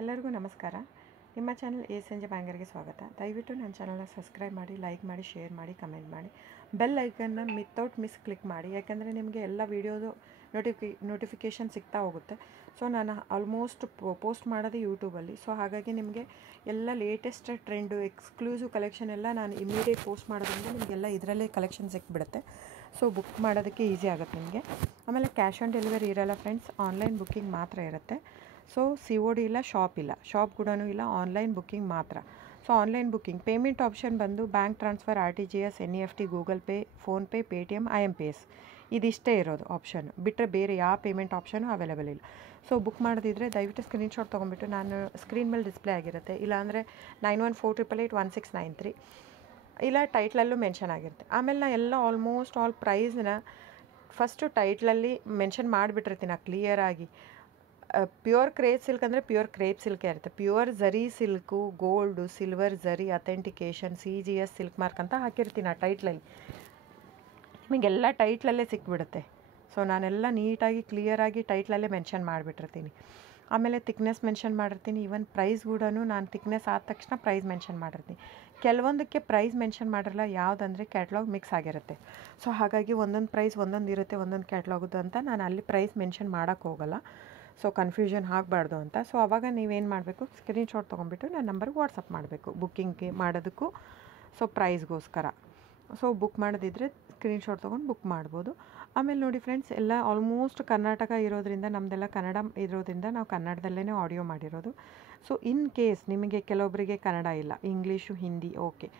ಎಲ್ಲರಿಗೂ ನಮಸ್ಕಾರ. ನಿಮ್ಮ ಚಾನಲ್ ಎ ಸಂಜೆ ಬ್ಯಾಂಗರ್ಗೆ ಸ್ವಾಗತ. ದಯವಿಟ್ಟು ನನ್ನ ಚಾನಲ್ನ ಸಬ್ಸ್ಕ್ರೈಬ್ ಮಾಡಿ, ಲೈಕ್ ಮಾಡಿ, ಶೇರ್ ಮಾಡಿ, ಕಮೆಂಟ್ ಮಾಡಿ, ಬೆಲ್ ಐಕನ್ನ ವಿತೌಟ್ ಮಿಸ್ ಕ್ಲಿಕ್ ಮಾಡಿ. ಯಾಕೆಂದರೆ ನಿಮಗೆ ಎಲ್ಲ ವೀಡಿಯೋದು ನೋಟಿಫಿಕೇಷನ್ ಸಿಗ್ತಾ ಹೋಗುತ್ತೆ. ಸೊ ನಾನು ಆಲ್ಮೋಸ್ಟ್ ಪೋಸ್ಟ್ ಮಾಡೋದು ಯೂಟ್ಯೂಬಲ್ಲಿ. ಸೊ ಹಾಗಾಗಿ ನಿಮಗೆ ಎಲ್ಲ ಲೇಟೆಸ್ಟ್ ಟ್ರೆಂಡು, ಎಕ್ಸ್ಕ್ಲೂಸಿವ್ ಕಲೆಕ್ಷನ್ ಎಲ್ಲ ನಾನು ಇಮಿಡಿಯೇಟ್ ಪೋಸ್ಟ್ ಮಾಡೋದ್ರಿಂದ ನಿಮಗೆಲ್ಲ ಇದರಲ್ಲೇ ಕಲೆಕ್ಷನ್ ಸಿಕ್ಬಿಡುತ್ತೆ. ಸೊ ಬುಕ್ ಮಾಡೋದಕ್ಕೆ ಈಸಿ ಆಗುತ್ತೆ ನಿಮಗೆ. ಆಮೇಲೆ ಕ್ಯಾಶ್ ಆನ್ ಡೆಲಿವರಿ ಇರೋಲ್ಲ ಫ್ರೆಂಡ್ಸ್, ಆನ್ಲೈನ್ ಬುಕ್ಕಿಂಗ್ ಮಾತ್ರ ಇರುತ್ತೆ. ಸೊ COD ಇಲ್ಲ, ಶಾಪ್ ಕೂಡ ಇಲ್ಲ, ಆನ್ಲೈನ್ ಬುಕ್ಕಿಂಗ್ ಮಾತ್ರ. So online booking payment option ಬಂದು bank transfer, RTGS, NEFT, Google Pay, PhonePe, Paytm, IMPS ಇದಿಷ್ಟೇ ಇರೋದು ಆಪ್ಷನ್. ಬಿಟ್ಟರೆ ಬೇರೆ ಯಾವ ಪೇಮೆಂಟ್ ಆಪ್ಷನು ಅವೈಲೇಬಲ್ ಇಲ್ಲ. ಸೊ ಬುಕ್ ಮಾಡೋದಿದ್ರೆ ದಯವಿಟ್ಟು ಸ್ಕ್ರೀನ್ಶಾಟ್ ತೊಗೊಂಬಿಟ್ಟು, ನಾನು ಸ್ಕ್ರೀನ್ ಮೇಲೆ ಡಿಸ್ಪ್ಲೇ ಆಗಿರುತ್ತೆ, ಇಲ್ಲಾಂದರೆ 9148881693 ಇಲ್ಲ ಟೈಟ್ಲಲ್ಲೂ ಮೆನ್ಷನ್ ಆಗಿರುತ್ತೆ. ಆಮೇಲೆ ನಾನು ಎಲ್ಲ ಆಲ್ಮೋಸ್ಟ್ ಆಲ್ ಪ್ರೈಸ್ನ ಫಸ್ಟು ಟೈಟ್ಲಲ್ಲಿ ಮೆನ್ಷನ್ ಮಾಡಿಬಿಟ್ಟಿರ್ತೀನಿ ಕ್ಲಿಯರಾಗಿ. ಪ್ಯೂರ್ ಕ್ರೇಪ್ ಸಿಲ್ಕ್ ಅಂದರೆ ಪ್ಯೂರ್ ಕ್ರೇಪ್ ಸಿಲ್ಕೇ ಇರುತ್ತೆ. ಪ್ಯೂರ್ ಝರಿ ಸಿಲ್ಕು, ಗೋಲ್ಡು, ಸಿಲ್ವರ್ ಝರಿ, ಅಥೆಂಟಿಕೇಷನ್, CGS ಸಿಲ್ಕ್ ಮಾರ್ಕ್ ಅಂತ ಹಾಕಿರ್ತೀನಿ ಆ ಟೈಟ್ಲಲ್ಲಿ. ನಿಮಗೆಲ್ಲ ಟೈಟ್ಲಲ್ಲೇ ಸಿಕ್ಬಿಡುತ್ತೆ. ಸೊ ನಾನೆಲ್ಲ ನೀಟಾಗಿ ಕ್ಲಿಯರಾಗಿ ಟೈಟ್ಲಲ್ಲೇ ಮೆನ್ಷನ್ ಮಾಡಿಬಿಟ್ಟಿರ್ತೀನಿ. ಆಮೇಲೆ ತಿಕ್ನೆಸ್ ಮೆನ್ಷನ್ ಮಾಡಿರ್ತೀನಿ. ಈವನ್ ಪ್ರೈಸ್ ಕೂಡ ನಾನು ತಿಕ್ನೆಸ್ ಆದ ತಕ್ಷಣ ಪ್ರೈಸ್ ಮೆನ್ಷನ್ ಮಾಡಿರ್ತೀನಿ. ಕೆಲವೊಂದಕ್ಕೆ ಪ್ರೈಸ್ ಮೆನ್ಷನ್ ಮಾಡಿರಲ್ಲ, ಯಾವುದಂದರೆ ಕ್ಯಾಟ್ಲಾಗ್ ಮಿಕ್ಸ್ ಆಗಿರುತ್ತೆ. ಸೊ ಹಾಗಾಗಿ ಒಂದೊಂದು ಪ್ರೈಸ್ ಒಂದೊಂದು ಇರುತ್ತೆ, ಒಂದೊಂದು ಕ್ಯಾಟ್ಲಾಗದು ಅಂತ ನಾನು ಅಲ್ಲಿ ಪ್ರೈಸ್ ಮೆನ್ಷನ್ ಮಾಡೋಕ್ಕೆ ಹೋಗಲ್ಲ. ಸೊ ಕನ್ಫ್ಯೂಷನ್ ಆಗಬಾರ್ದು ಅಂತ. ಸೊ ಆವಾಗ ನೀವೇನು ಮಾಡಬೇಕು, ಸ್ಕ್ರೀನ್ಶಾಟ್ ತೊಗೊಂಬಿಟ್ಟು ನನ್ನ ನಂಬರ್ಗೆ ವಾಟ್ಸಪ್ ಮಾಡಬೇಕು ಬುಕ್ಕಿಂಗ್ಗೆ ಮಾಡೋದಕ್ಕೂ, ಸೊ ಪ್ರೈಸ್ಗೋಸ್ಕರ. ಸೊ ಬುಕ್ ಮಾಡೋದಿದ್ರೆ ಸ್ಕ್ರೀನ್ಶಾಟ್ ತೊಗೊಂಡು ಬುಕ್ ಮಾಡ್ಬೋದು. ಆಮೇಲೆ ನೋಡಿ ಫ್ರೆಂಡ್ಸ್, ಎಲ್ಲ ಆಲ್ಮೋಸ್ಟ್ ಕರ್ನಾಟಕ ಇರೋದ್ರಿಂದ, ನಮ್ಮದೆಲ್ಲ ಕನ್ನಡ ಇರೋದ್ರಿಂದ ನಾವು ಕನ್ನಡದಲ್ಲೇ ಆಡಿಯೋ ಮಾಡಿರೋದು. ಸೊ ಇನ್ ಕೇಸ್ ನಿಮಗೆ ಕೆಲವೊಬ್ಬರಿಗೆ ಕನ್ನಡ ಇಲ್ಲ, ಇಂಗ್ಲೀಷು, ಹಿಂದಿ, ಓಕೆ.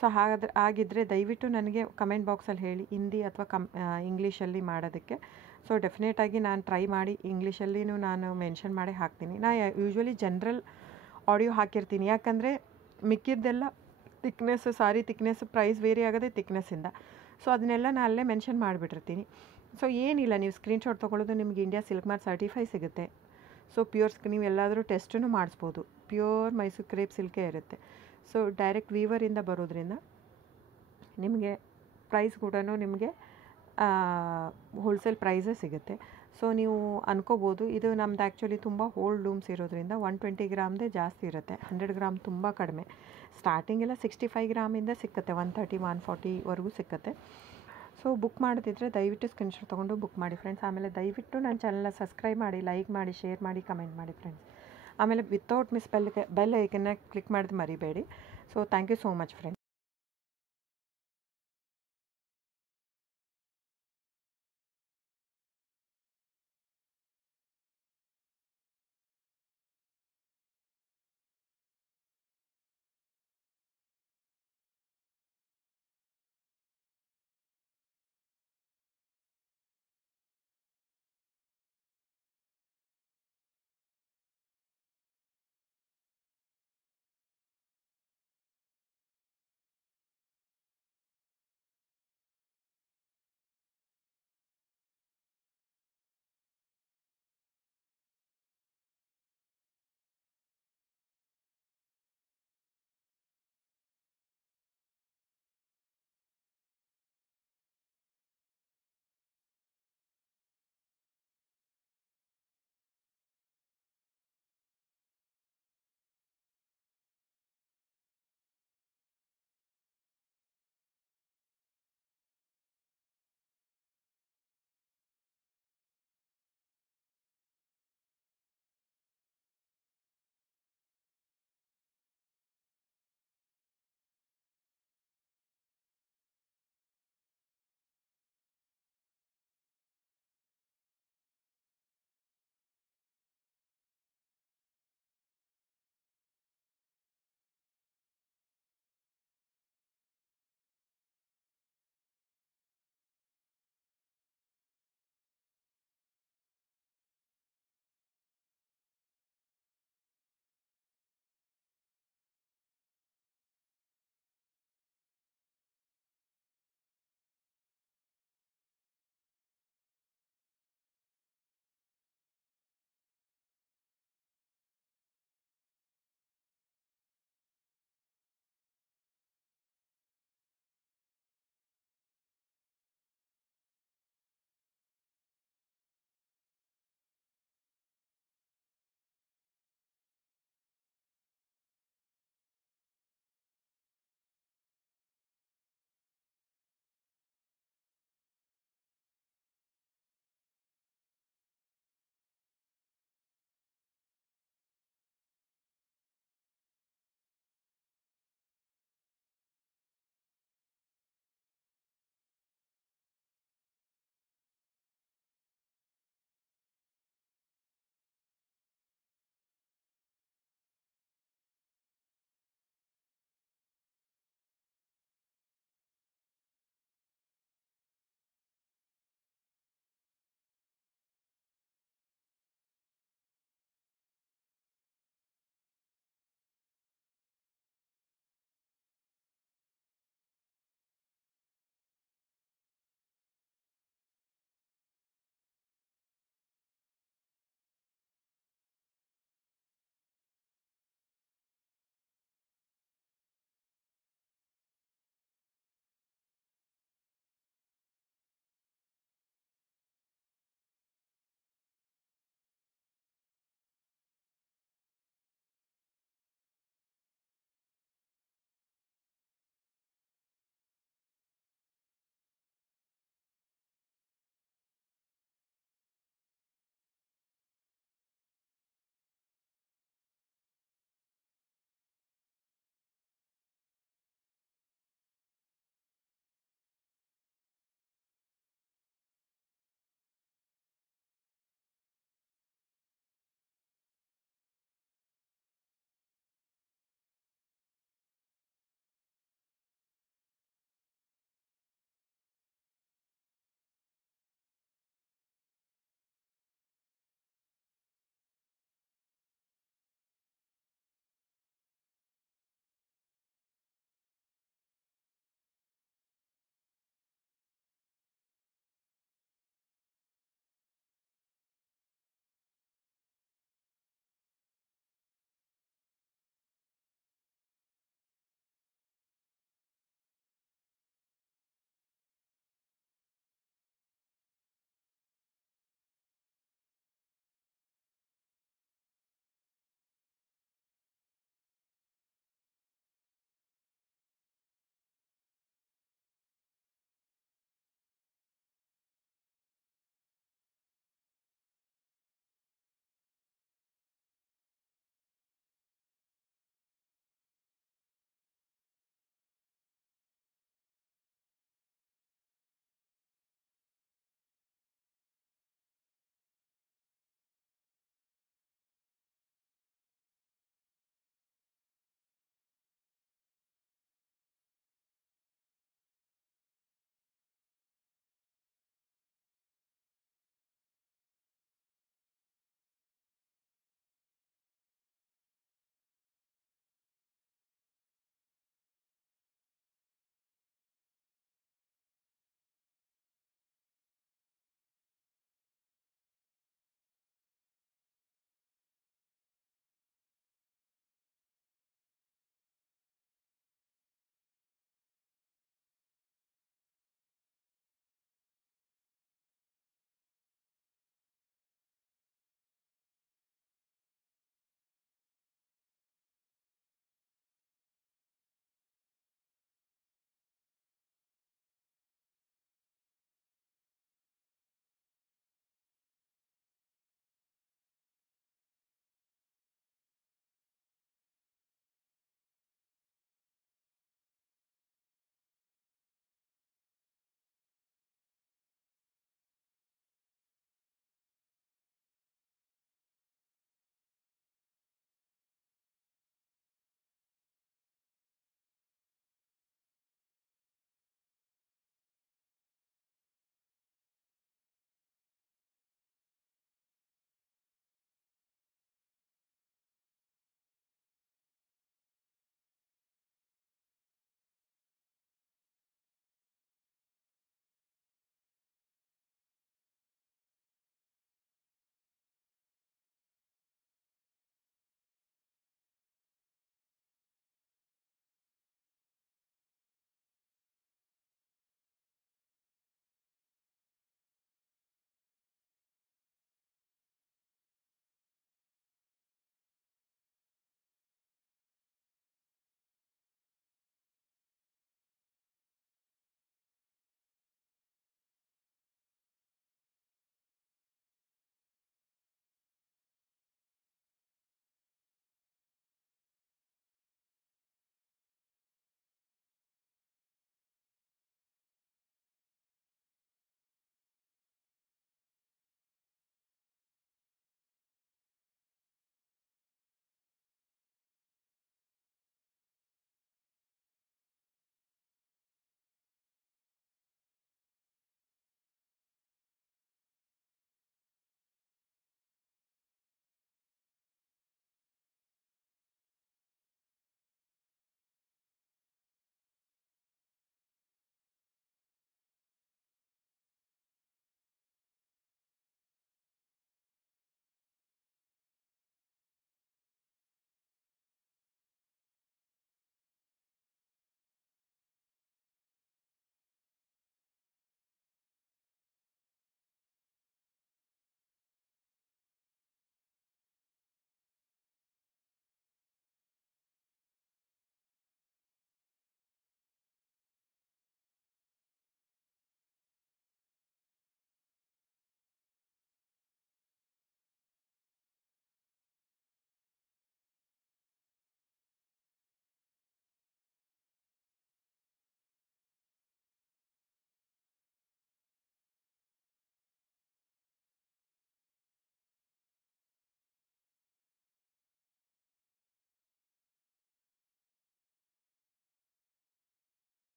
ಸೊ ಆಗಿದ್ದರೆ ದಯವಿಟ್ಟು ನನಗೆ ಕಮೆಂಟ್ ಬಾಕ್ಸಲ್ಲಿ ಹೇಳಿ, ಹಿಂದಿ ಅಥವಾ ಇಂಗ್ಲೀಷಲ್ಲಿ ಮಾಡೋದಕ್ಕೆ. ಸೊ ಡೆಫಿನೆಟಾಗಿ ನಾನು ಟ್ರೈ ಮಾಡಿ ಇಂಗ್ಲೀಷಲ್ಲಿನೂ ನಾನು ಮೆನ್ಷನ್ ಮಾಡಿ ಹಾಕ್ತೀನಿ. ನಾನು ಯೂಶ್ವಲಿ ಜನರಲ್ ಆಡಿಯೋ ಹಾಕಿರ್ತೀನಿ, ಯಾಕಂದರೆ ಮಿಕ್ಕಿದ್ದೆಲ್ಲ ತಿಕ್ನೆಸ್ಸು, ಸಾರಿ ತಿಕ್ನೆಸ್ಸು ಪ್ರೈಸ್ ವೇರಿ ಆಗೋದೇ ತಿಕ್ನೆಸ್ಸಿಂದ. ಸೊ ಅದನ್ನೆಲ್ಲ ನಾನು ಅಲ್ಲೇ ಮೆನ್ಷನ್ ಮಾಡಿಬಿಟ್ಟಿರ್ತೀನಿ. ಸೊ ಏನಿಲ್ಲ, ನೀವು ಸ್ಕ್ರೀನ್ಶಾಟ್ ತೊಗೊಳ್ಳೋದು, ನಿಮಗೆ ಇಂಡಿಯಾ ಸಿಲ್ಕ್ ಮಾರ್ಕ್ ಸರ್ಟಿಫೈ ಸಿಗುತ್ತೆ. ಸೊ ನೀವು ಎಲ್ಲಾದರೂ ಟೆಸ್ಟನ್ನು ಮಾಡಿಸ್ಬೋದು. ಪ್ಯೂರ್ ಮೈಸೂರು ಕ್ರೇಪ್ ಸಿಲ್ಕೇ ಇರುತ್ತೆ. ಸೊ ಡೈರೆಕ್ಟ್ ವೀವರಿಂದ ಬರೋದ್ರಿಂದ ನಿಮಗೆ ಪ್ರೈಸ್ ಕೂಡ ನಿಮಗೆ ಹೋಲ್ಸೇಲ್ ಪ್ರೈಸೇ ಸಿಗುತ್ತೆ. ಸೊ ನೀವು ಅನ್ಕೋಬೋದು, ಇದು ನಮ್ದು ಆ್ಯಕ್ಚುಲಿ ತುಂಬ ಹೋಲ್ಡ್ ಲೂಮ್ಸ್ ಇರೋದ್ರಿಂದ 120 ಗ್ರಾಮ್ದೇ ಜಾಸ್ತಿ ಇರುತ್ತೆ, 100 ಗ್ರಾಮ್ ತುಂಬ ಕಡಿಮೆ. ಸ್ಟಾರ್ಟಿಂಗೆಲ್ಲ 65 ಗ್ರಾಮಿಂದ ಸಿಕ್ಕತ್ತೆ, 130, 140ವರೆಗೂ ಸಿಕ್ಕತ್ತೆ. ಸೊ ಬುಕ್ ಮಾಡೋದಿದ್ರೆ ದಯವಿಟ್ಟು ಸ್ಕ್ರೀನ್ಶಾಟ್ ತೊಗೊಂಡು ಬುಕ್ ಮಾಡಿ ಫ್ರೆಂಡ್ಸ್. ಆಮೇಲೆ ದಯವಿಟ್ಟು ನನ್ನ ಚಾನಲ್ನ ಸಬ್ಸ್ಕ್ರೈಬ್ ಮಾಡಿ, ಲೈಕ್ ಮಾಡಿ, ಶೇರ್ ಮಾಡಿ, ಕಮೆಂಟ್ ಮಾಡಿ ಫ್ರೆಂಡ್ಸ್. ಆಮೇಲೆ ವಿತೌಟ್ ಮಿಸ್ ಬೆಲ್ ಐಕನ್ನ ಕ್ಲಿಕ್ ಮಾಡೋದು ಮರಿಬೇಡಿ. So thank you so much friends.